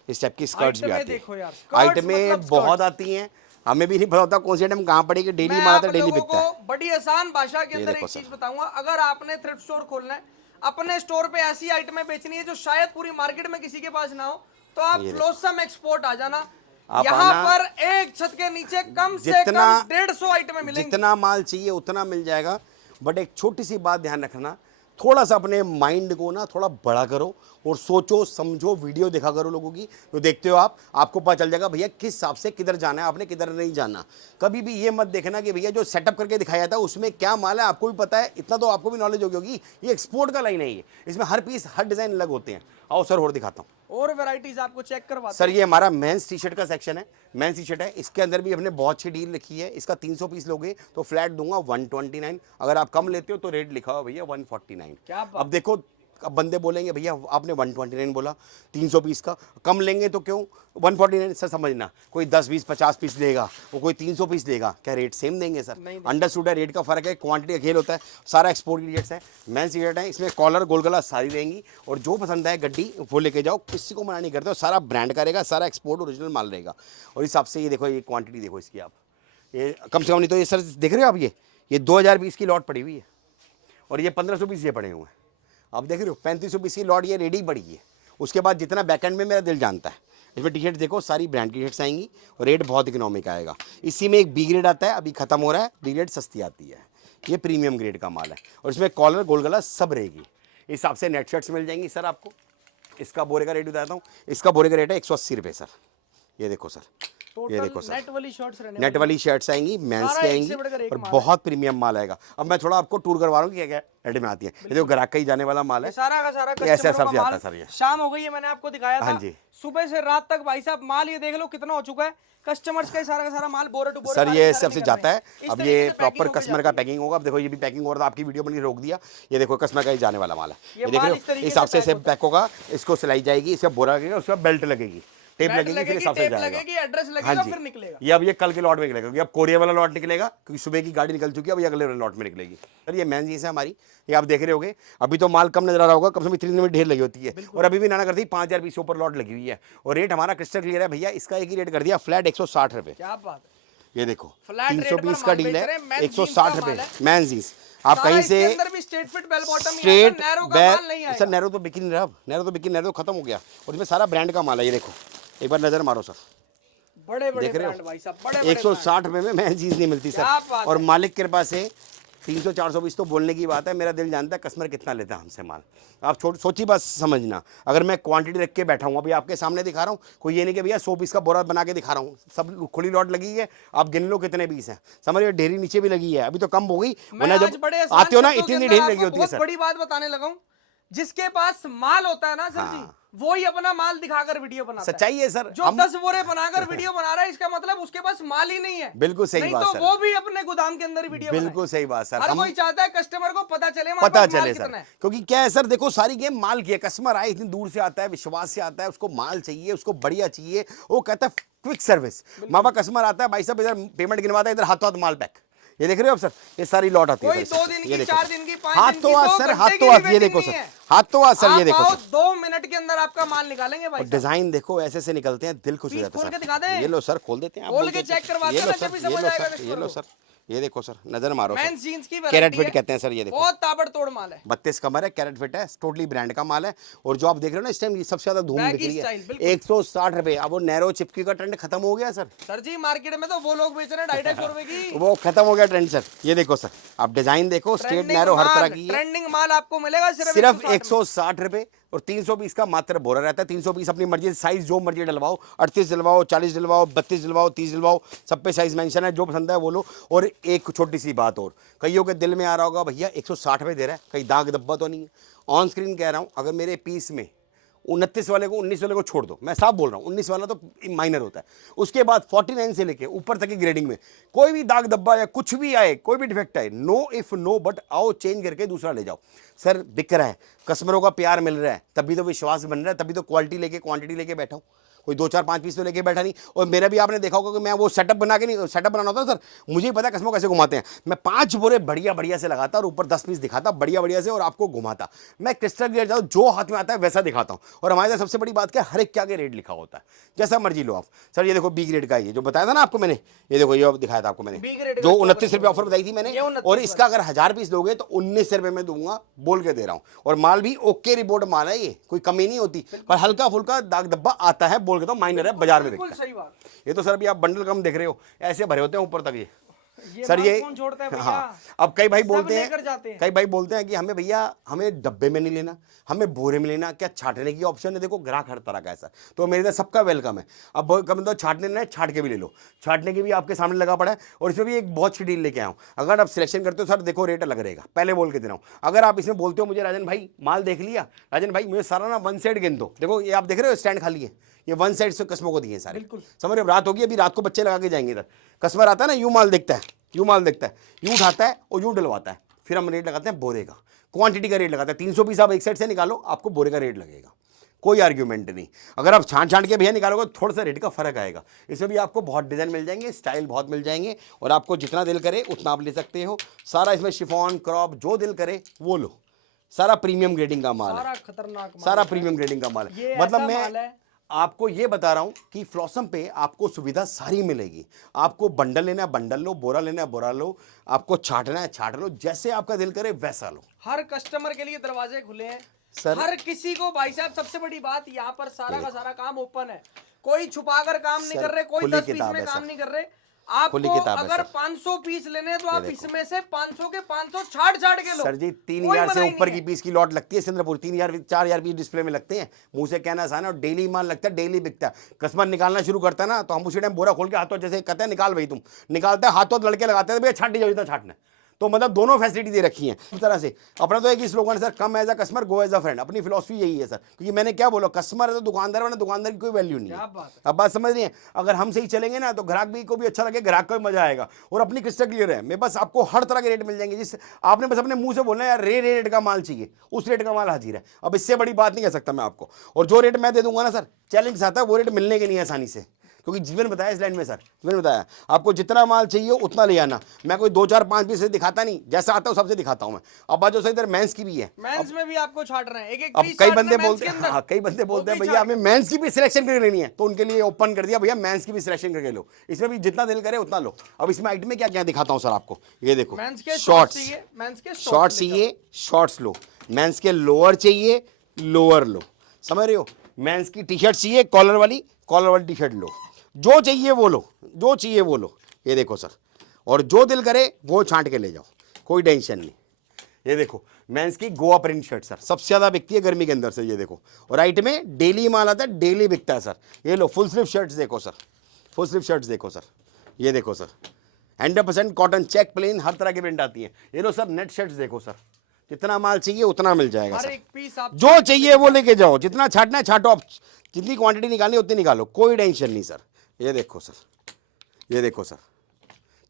इस टाइप की स्कर्ट्स भी आइटमें आती देखो यार, है। skirts आइटमें मतलब बहुत आती हैं, हमें भी नहीं पता होता कौन सी आइटम कहाँ पड़ेगी। डेली मैं माल आता आप है, डेली लोगों बिकता है। को बड़ी आसान भाषा के अंदर देखो एक सर। चीज बताऊंगा। अगर आपने थ्रिफ्ट स्टोर खोलना है, अपने स्टोर पे ऐसी आइटमें बेचनी है जो शायद पूरी मार्केट में किसी के पास ना हो, तो आप ये देखो। फ्लोसम एक्सपोर्ट आ जाना। आप यहाँ आना, पर एक छत के नीचे कम से जितना कम 150 आइटमें मिलेंगी। जितना माल चाहिए उतना मिल जाएगा। बट एक छोटी सी बात ध्यान रखना, थोड़ा सा अपने माइंड को ना थोड़ा बड़ा करो और सोचो समझो, वीडियो देखा करो लोगों की। तो देखते हो आप, आपको पता चल जाएगा भैया किस हिसाब से किधर जाना है, आपने किधर नहीं जाना। कभी भी ये मत देखना कि भैया जो सेटअप करके दिखाया था उसमें क्या माल है, आपको भी पता है, इतना तो आपको भी नॉलेज होगी। ये एक्सपोर्ट का लाइन है ये, इसमें हर पीस हर डिज़ाइन अलग होते हैं। आओ सर और दिखाता हूँ और वैरायटीज आपको चेक करवाते सर। हैं। ये हमारा मेंस टी शर्ट का सेक्शन है। मेंस टी शर्ट है, इसके अंदर भी हमने बहुत अच्छी डील रखी है। इसका 300 पीस लोगे तो फ्लैट दूंगा 129। अगर आप कम लेते हो तो रेट लिखा हुआ भैया 149। क्या बात। अब देखो, अब बंदे बोलेंगे भैया आपने 129 बोला, 300 पीस का कम लेंगे तो क्यों 149। सर समझना, कोई 10 20 50 पीस लेगा, वो कोई 300 पीस लेगा, क्या रेट सेम देंगे सर? अंडरस्टूड है, रेट का फर्क है, क्वांटिटी का खेल होता है। सारा एक्सपोर्ट की रेट्स है, मेंस टी शर्ट है, इसमें कॉलर गोल गला सारी रहेंगी। और जो पसंद है गड्डी वो लेके जाओ, किसी को मना नहीं करते। और सारा ब्रांड का रहेगा, सारा एक्सपोर्ट ओरिजिनल माल रहेगा। और इस हिसाब से ये देखो, ये क्वांटिटी देखो इसकी, आप ये कम से कम नहीं तो ये सर देख रहे हो आप, ये 2000 पीस की लॉट पड़ी हुई है और ये 1500 पीस ये पड़े हुए हैं। आप देख रहे हो 3500 पीस की लॉट ये रेडी पड़ी है। उसके बाद जितना बैकएंड में मेरा दिल जानता है, इसमें टी शर्ट देखो सारी ब्रांड की शर्ट्स आएंगी और रेट बहुत इकोनॉमिक आएगा। इसी में एक बी ग्रेड आता है, अभी खत्म हो रहा है, बी ग्रेड सस्ती आती है। ये प्रीमियम ग्रेड का माल है और इसमें कॉलर गोल गला सब रहेगी। इस हिसाब से नेट शर्ट्स मिल जाएंगी सर आपको। इसका बोरे का रेट बताता हूँ, इसका बोरे का रेट है 180 रुपये सर। ये देखो सर, ये देखो सर, नेट वाली शर्ट्स रहने नेट वाली शर्ट्स आएंगी, मेंस सारा की एक आएंगी से बढ़कर एक और माल है। बहुत प्रीमियम माल आएगा। अब मैं थोड़ा आपको टूर करवा रहा हूँ कि क्या क्या रेडी में आती है। ये देखो ग्राहक का ही जाने वाला माल है, सारा का सारा ये ऐसे कस्टमरों सब से का आता माल। है सर। ये शाम हो गई है, मैंने आपको दिखाया था। हाँ जी। सुबह से रात तक भाई साहब माल ये देख लो कितना हो चुका है। कस्टमर्स का सारा माल बोरे टू बोरे सर माल ये सारे सबसे निकल जाता रहे है। हैं। इस अब तरीके ये से प्रॉपर packing होके कस्टमर का जाती है। पैकिंग होगा। अब देखो ये भी पैकिंग हो रहा था, आपकी वीडियो बनी रोक दिया। ये देखो कस्टमर का ही जाने वाला माल है, ये देख माल रहे इस हो। तरीके इस हिसाब से से पैक पैक होगा, इसको सिलाई जाएगी, इसका बोरा लगेगा, उसके बाद बेल्ट लगेगी, टेप बेल्ट लगेगी, फिर लगेगी, हिसाब से टेप जाएगा। लगेगी, एड्रेस हाँ लगेगा, जी, फिर निकलेगा। ये अब ये कल के लॉट में निकलेगा, क्योंकि अब कोरियर वाला लॉट निकलेगा, क्योंकि सुबह की गाड़ी निकल चुकी है, अब ये अगले लॉट में निकलेगी। सर ये मेंस जींस है हमारी, ये आप देख रहे होगे। अभी तो माल कम नजर आ रहा होगा, कम से कम इतनी दिन में ढेर लगी होती है। और अभी भी नाना करती 5000 पीस के ऊपर लॉट लगी हुई है। और रेट हमारा क्रिस्टल क्लियर है भैया, इसका एक ही रेट कर दिया फ्लैट 160 रुपये। क्या बात है। ये देखो फ्लैट 300 रेट पर पीस का माल डील बेच है, रहे हैं, men's 160 jeans का रुपये माल है। Men's jeans. आप सारा कहीं इसके से अंदर भी स्ट्रेट फिट बेल बॉटम ही स्ट्रेट आएगा, नैरो का माल नहीं आएगा। सर नैरो तो बिकी नहीं रहा, अब नैरो तो बिकी, नैरो तो खत्म हो गया। और इसमें सारा ब्रांड का माल है। ये देखो एक बार नजर मारो सर, बड़े बड़े देख रहे ब्रांड हो भाई साहब, बड़े बड़े 160 रुपये में मेंस जींस नहीं मिलती क्या सर। बात और है। मालिक के पास से 300-400 पीस तो बोलने की बात है, मेरा दिल जानता है कस्टमर कितना लेता है हमसे माल। आप सोची बात समझना, अगर मैं क्वांटिटी रख के बैठा हूँ, अभी आपके सामने दिखा रहा हूँ, कोई ये नहीं कि भैया 100 पीस का बोरा बना के दिखा रहा हूँ। सब खुली लॉट लगी है, आप गिन लो कितने पीस हैं, समझ रहे हो। ढेरी नीचे भी लगी है, अभी तो कम हो गई, मैं वरना आज जब बड़े आसान आते हो ना शब्दों के इतनी अंदर ढेरी आपको लगी होती है बहुत सर। बड़ी बात बताने लगा हूं। जिसके पास माल होता है ना सर जी, वो ही अपना माल दिखाकर वीडियो बनाता है। सच्चाई है सर। जो 10 बोरे बनाकर वीडियो बना रहा है, इसका मतलब उसके पास माल ही नहीं है। बिल्कुल सही नहीं बात तो सर। वो भी अपने गोदाम के अंदर ही वीडियो बिल्कुल सही बात सर। हर हम कोई चाहता है कस्टमर को पता चले हमारे पता पास माल चले कितना सर, है। क्योंकि क्या है सर, देखो सारी गेम माल की है। कस्टमर आए इतनी दूर से आता है, विश्वास से आता है, उसको माल चाहिए, उसको बढ़िया चाहिए, वो कहता है क्विक सर्विस। मामा कस्टमर आता है, भाई साहब इधर पेमेंट गिनवाता है, इधर हाथों हाथ माल पैक। ये देख रहे हो आप सर, ये सारी लॉट आती है कोई सर। 2 दिन ये की, देखो 4 सर। दिन की, 5 हाथ दिन तो की, हाथ 2 सर, घंटे हाथ की तो भी हाथ, ये वेटिंग देखो नहीं सर, है। हाथ तो हाथ सर, ये आप देखो आओ, सर। 2 मिनट के अंदर आपका माल निकालेंगे भाई और साहब। डिजाइन देखो ऐसे से निकलते हैं, दिल खुश हो पीस जाता खोल के है दिखा सर। दें? ये लो सर, खोल देते हैं, आप खोल बोलते के हैं चेक करवाते ये हैं लो ना, सर, तभी ये समझ लो आएगा सर, ये कस्टमर लो को। सर, ये देखो सर, नजर मारो मेंस सर। जीन्स की कैरेट वैरायटी फिट है, कहते हैं सर, ये देखो बहुत ताबड़तोड़ माल है। 32 कमर है, कैरेट फिट है, टोटली ब्रांड का माल है। और जो आप देख रहे हो ना इस टाइम, ये सबसे ज्यादा धूम दिख बैगी रही है स्टाइल, बिल्कुल। 160 रुपए। अब वो नैरो चिपकी का ट्रेंड खत्म हो गया सर, सर जी मार्केट में तो वो लोग बेच रहे हैं 250 रुपए की। वो खत्म हो गया ट्रेंड सर। ये देखो सर, आप डिजाइन देखो, स्ट्रेट नैरो हर तरह की है। ट्रेंडिंग माल आपको मिलेगा सिर्फ सिर्फ 160 में। 160 रुपए। और 300 पीस का मात्र बोरा रहता है। 300 पीस अपनी मर्जी, साइज जो मर्जी डलवाओ, 38 डलवाओ, 40 डलवाओ, 32 डलवाओ, 30 डलवाओ, सब पे साइज मेंशन है, जो पसंद है वो लो। और एक छोटी सी बात और, कईयों के दिल में आ रहा होगा भैया 160 रुपये दे रहा है, कहीं दाग धब्बा तो नहीं है। ऑन स्क्रीन कह रहा हूँ, अगर मेरे पीस में 29 वाले को, 19 वाले को छोड़ दो, मैं साफ बोल रहा हूँ, 19 वाला तो माइनर होता है, उसके बाद 49 से लेके ऊपर तक की ग्रेडिंग में कोई भी दाग धब्बा या कुछ भी आए, कोई भी डिफेक्ट आए, नो इफ नो बट, आओ चेंज करके दूसरा ले जाओ। सर बिक रहा है, कस्टमरों का प्यार मिल रहा है, तभी तो विश्वास बन रहा है, तभी तो क्वालिटी लेके क्वांटिटी लेके बैठा हूँ। कोई 2 4 5 पीस तो लेके बैठा नहीं। और मेरा भी आपने देखा होगा कि मैं वो सेटअप बना के नहीं, सेटअप बनाना होता है सर, मुझे ही पता है कस्टमर कैसे घुमाते हैं। मैं 5 बोरे बढ़िया बढ़िया से लगाता और ऊपर 10 पीस दिखाता बढ़िया बढ़िया से और आपको घुमाता। मैं क्रिस्टल क्लियर जाऊँ, जो हाथ में आता है वैसा दिखाता हूँ। और हमारे साथ सबसे बड़ी बात क्या, हर एक के आगे रेट लिखा होता है, जैसा मर्जी लो आप। सर ये देखो बी ग्रेड का, ये जो बताया था ना आपको मैंने, ये देखो ये दिखाया था आपको मैंने, जो 29 रुपये ऑफर बताई थी मैंने, और इसका अगर 1000 पीस लोगे तो 19 रुपये में दूंगा, बोल के दे रहा हूँ। और माल भी ओके रिपोर्ट माल है, ये कोई कमी नहीं होती, पर हल्का फुल्का दाग धब्बा आता है, बोल के तो माइनर है, बाजार में बिकता है। ये तो सर अभी आप बंडल कम देख रहे हो, ऐसे भरे होते हैं ऊपर तक ये सर ये कौन छोड़ता है भैया? हाँ, अब कई भाई बोलते जाते हैं, कई भाई बोलते हैं कि हमें भैया हमें डब्बे में नहीं लेना, हमें बोरे में लेना, क्या छाटने की ऑप्शन है? देखो ग्राहक हर तरह का है सर, तो मेरे इधर सबका वेलकम है। अब कम तो छाटने ना, छाट के भी ले लो, छाटने की भी आपके सामने लगा पड़ा है। और इसमें भी एक बहुत अच्छी डील लेके आया हूँ, अगर आप सिलेक्शन करते हो सर देखो रेट अलग रहेगा, पहले बोल के दे रहा हूँ। अगर आप इसमें बोलते हो मुझे राजन भाई माल देख लिया, राजन भाई मुझे सारा ना 1 साइड गिन दो, देखो ये आप देख रहे हो स्टैंड खाली है, ये 1 साइड से कस्टमर को दिए सारे, समझ रहे हो? रात होगी, अभी रात को बच्चे लगा के जाएंगे इधर, कस्टमर आता है ना, यूं माल देखता है, यूं माल देखता है, यूं उठाता है और यूं डलवाता है, फिर हम रेट लगाते हैं बोरे का, क्वांटिटी का रेट लगाते हैं। 300 पीस आप एक साइड से निकालो, आपको बोरे का रेट लगेगा, कोई आर्ग्यूमेंट नहीं। अगर आप छांट छांट के भैया निकालोगे तो थोड़ा सा रेट का फर्क आएगा। इसमें भी आपको बहुत डिजाइन मिल जाएंगे, स्टाइल बहुत मिल जाएंगे, और आपको जितना दिल करे उतना आप ले सकते हो। सारा इसमें शिफॉन क्रॉप जो दिल करे वो लो, सारा प्रीमियम ग्रेडिंग का माल है, खतरनाक माल सारा प्रीमियम ग्रेडिंग का माल है। मतलब मैं आपको ये बता रहा हूं कि फ्लॉसम पे आपको सुविधा सारी मिलेगी। आपको बंडल लेना है बंडल लो, बोरा लेना है बोरा लो, आपको छाटना है छाट लो, जैसे आपका दिल करे वैसा लो। हर कस्टमर के लिए दरवाजे खुले हैं सर, हर किसी को। भाई साहब सबसे बड़ी बात, यहाँ पर सारा का सारा काम ओपन है, कोई छुपाकर काम नहीं कर रहे, कोई 10 पीस में काम नहीं कर रहे। आपको अगर 500 पीस लेने हैं तो आप इसमें से 500 के 500 छाट छाट के लो। सर जी 3000 से ऊपर की पीस की लॉट लगती है सिंद्रपुर, 3000 4000 पीस डिस्प्ले में लगते हैं, मुंह से कहना आसान है, और डेली माल लगता है, डेली बिकता है। कस्टमर निकालना शुरू करता है ना, तो हम उसी टाइम बोरा खोल के हाथों, जैसे कहते हैं निकाल भाई तुम, निकालता है हाथों लड़के लगाते हैं, भैया छाटी जाओ जितना छाटना है। तो मतलब दोनों फैसिलिटी दे रखी हैं इस तरह से। अपना तो एक ही स्लोगन है sir, come as a customer go as a friend, अपनी फिलॉसफी यही है सर। क्योंकि मैंने क्या बोला, कस्टमर है तो दुकानदार है, दुकानदार की कोई वैल्यू नहीं है। अब बात समझ रही है? अगर हम सही चलेंगे ना तो ग्राहक भी को भी अच्छा लगे, ग्राहक को भी मजा आएगा। और अपनी क्रिस्टल क्लियर है, मेरे पास आपको हर तरह के रेट मिल जाएंगे, जिससे आपने बस अपने मुंह से बोलना है यार रे रेट का माल चाहिए, उस रेट का माल हाजिर है। अब इससे बड़ी बात नहीं कह सकता मैं आपको। और जो रेट मैं दे दूंगा ना सर, चैलेंज आता है वो रेट मिलने के नहीं आसानी से, क्योंकि जीवन बताया इस लाइन में सर, जीवन बताया आपको जितना माल चाहिए उतना ले आना। मैं कोई 2 4 5 पीस से दिखाता नहीं, जैसा आता है सबसे दिखाता हूं मैं। अब बात जो सर इधर मेंस की भी है, मेंस में भी आपको छाट रहे हैं एक एक अब पीस। कई बंदे बोलते हैं, हाँ कई बंदे बोलते हैं भैया हमें मेंस की भी सिलेक्शन करके लेनी है, तो उनके लिए ओपन कर दिया, भैया मेंस की भी सिलेक्शन करके लो, इसमें भी जितना दिल करे उतना लो। अब इसमें आइटम में क्या क्या दिखाता हूं सर आपको, ये देखो शॉर्ट्स, शॉर्ट्स चाहिए शॉर्ट्स लो, मेंस के लोअर चाहिए लोअर लो, समझ रहे हो? मेंस की टी शर्ट चाहिए कॉलर वाली टी शर्ट लो, जो चाहिए वो लो, जो चाहिए वो लो। ये देखो सर, और जो दिल करे वो छांट के ले जाओ, कोई टेंशन नहीं। ये देखो मेंस की गोवा प्रिंट शर्ट सर, सबसे ज्यादा बिकती है गर्मी के अंदर से, ये देखो। और राइट में डेली माल आता है, डेली बिकता है सर। ये लो फुल स्लीव शर्ट्स देखो सर, फुल स्लीव शर्ट्स देखो सर, ये देखो सर 100% कॉटन चेक प्लेन हर तरह की प्रिंट आती है। ये लो सर नेट शर्ट्स देखो सर, जितना माल चाहिए उतना मिल जाएगा सर, एक पीस आप जो चाहिए वो लेके जाओ, जितना छाटना है छाटो, आप जितनी क्वांटिटी निकालनी उतनी निकालो, कोई टेंशन नहीं सर। ये देखो सर, ये देखो सर,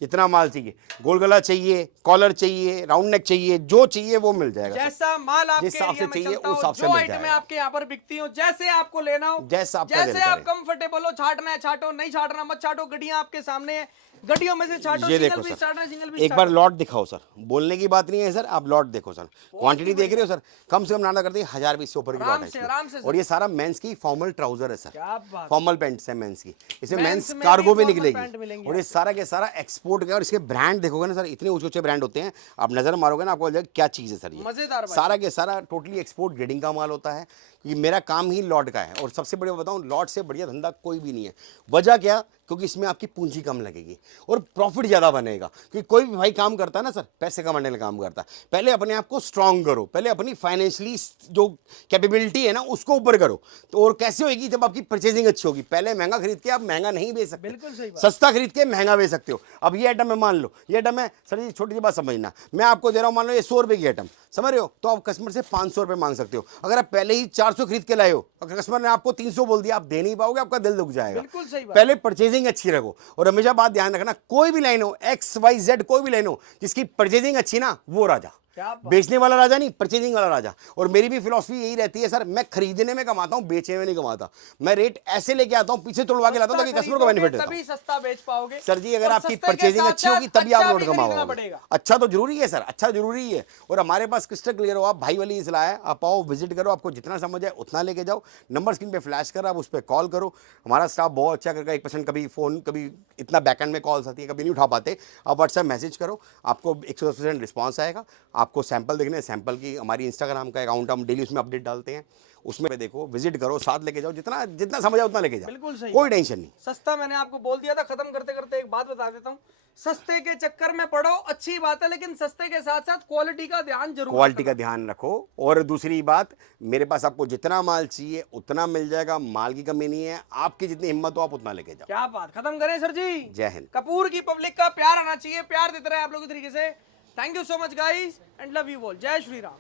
जितना माल चाहिए, गोल गला चाहिए, कॉलर चाहिए, राउंड नेक चाहिए, जो चाहिए वो मिल जाएगा। जैसा माल आपके जिस हिसाब से चाहिए उस हिसाब से जो मिल आइटमें जाएगा। आपके यहाँ पर बिकती हो, जैसे आपको लेना हो, जैसा आपका दिल जैसे आप करे। कंफर्टेबल हो, छाटना है छाटो, नहीं छाटना मत छाटो, गड्डियां आपके सामने है, गड्डियों में से छाटो। ये सिंगल देखो पीस सर, छाटना, सिंगल पीस एक बार लॉट दिखाओ सर, बोलने की बात नहीं है सर, आप लॉट देखो सर, क्वांटिटी देख रहे हो सर, कम से कम नाना करते हैं 1000 पीस से ऊपर की लॉट है आराम से इसमें। और ये सारा मेंस की फॉर्मल ट्राउजर है सर, क्या बात, फॉर्मल पैंट्स है मेंस की, इसमें मेंस मेंस में कार्गो भी भी फॉर्मल पैंट निकलेगी। मिलेंगे और ये सारा के सारा एक्सपोर्ट का, और इसके ब्रांड देखोगे ना सर, इतने ऊंचे ऊंचे ब्रांड होते हैं, आप नजर मारोगे ना आपको क्या चीज है सर। ये मजेदार सारा के सारा टोटली एक्सपोर्ट ग्रेडिंग का माल होता है। ये मेरा काम ही लॉट का है, और सबसे बढ़िया बताऊं, लॉट से बढ़िया धंधा कोई भी नहीं है। वजह क्या? क्योंकि इसमें आपकी पूंजी कम लगेगी और प्रॉफिट ज़्यादा बनेगा। क्योंकि कोई भी भाई काम करता है ना सर, पैसे कमाने का काम करता है, पहले अपने आप को स्ट्रांग करो, पहले अपनी फाइनेंशियली जो कैपेबिलिटी है ना उसको ऊपर करो। तो और कैसे होगी? जब आपकी परचेजिंग अच्छी होगी। पहले महंगा खरीद के आप महंगा नहीं बेच सकते, बिल्कुल सही बात। सस्ता खरीद के महंगा बेच सकते हो। अब ये आइटम है, मान लो ये आइटम है सर जी, छोटी सी बात समझना, मैं आपको दे रहा हूँ मान लो ये 100 रुपये की आइटम, समझ रहे हो? तो आप कस्टमर से 500 रुपये मांग सकते हो। अगर आप पहले ही 400 खरीद के लाए हो, अगर कस्टमर ने आपको 300 बोल दिया, आप दे नहीं पाओगे, आपका दिल दुख जाएगा। बिल्कुल सही बात। पहले परचेजिंग अच्छी रखो। और हमेशा बात ध्यान रखना, कोई भी लाइन हो XYZ, कोई भी लाइन हो, जिसकी परचेजिंग अच्छी ना वो राजा, क्या बात। बेचने वाला राजा नहीं, परचेजिंग वाला राजा। और मेरी भी फिलॉसफी यही रहती है सर, मैं खरीदने में कमाता हूँ, बेचने में नहीं कमाता। मैं रेट ऐसे लेके आता हूँ, पीछे तोड़वा के लाता हूँ ताकि कस्टमर को बेनिफिट देता हूँ। तभी सस्ता बेच पाओगे सर जी, अगर और आपकी सस्ते के परचेजिंग अच्छी साथ-साथ होगी तभी आप अच्छा लोड भी खरीदना कमाओगे। पड़ेगा। अच्छा तो जरूरी है सर, अच्छा जरूरी है। और हमारे पास क्रिस्टल क्लियर हो, आप भाई वाली सलाह है, आप आओ विजिट करो, आपको जितना समझ आए उतना लेके जाओ। नंबर स्क्रीन पे फ्लैश कर, आप उस पर कॉल करो। हमारा स्टाफ बहुत अच्छा करके 1% कभी फोन, कभी इतना बैकएंड में कॉल्स आती है, कभी नहीं उठा पाते। आप व्हाट्सएप मैसेज करो, आपको 110% रिस्पॉन्स आएगा। आपको सैंपल देखने, सैंपल की हमारी इंस्टाग्राम का अकाउंट, हम डेली उसमें अपडेट डालते हैं, उसमें पे देखो, विजिट करो, साथ लेके जाओ, जितना जितना समझ आए उतना लेके जाओ। बिल्कुल सही कोई बात। टेंशन नहीं। सस्ता मैंने आपको बोल दिया था। खत्म करते करते एक बात बता देता हूँ, सस्ते के चक्कर में पड़ो अच्छी बात है, लेकिन सस्ते के साथ साथ क्वालिटी का ध्यान जरूर क्वालिटी का रखना। ध्यान रखो। और दूसरी बात, मेरे पास आपको जितना माल चाहिए उतना मिल जाएगा, माल की कमी नहीं है। आपकी जितनी हिम्मत हो आप उतना लेके जाओ। क्या बात। खत्म करें सर जी। जय हिंद। कपूर की पब्लिक का प्यार आना चाहिए, प्यार देते रहे आप लोग तरीके से। Thank you so much guys and love you all. जय श्री राम।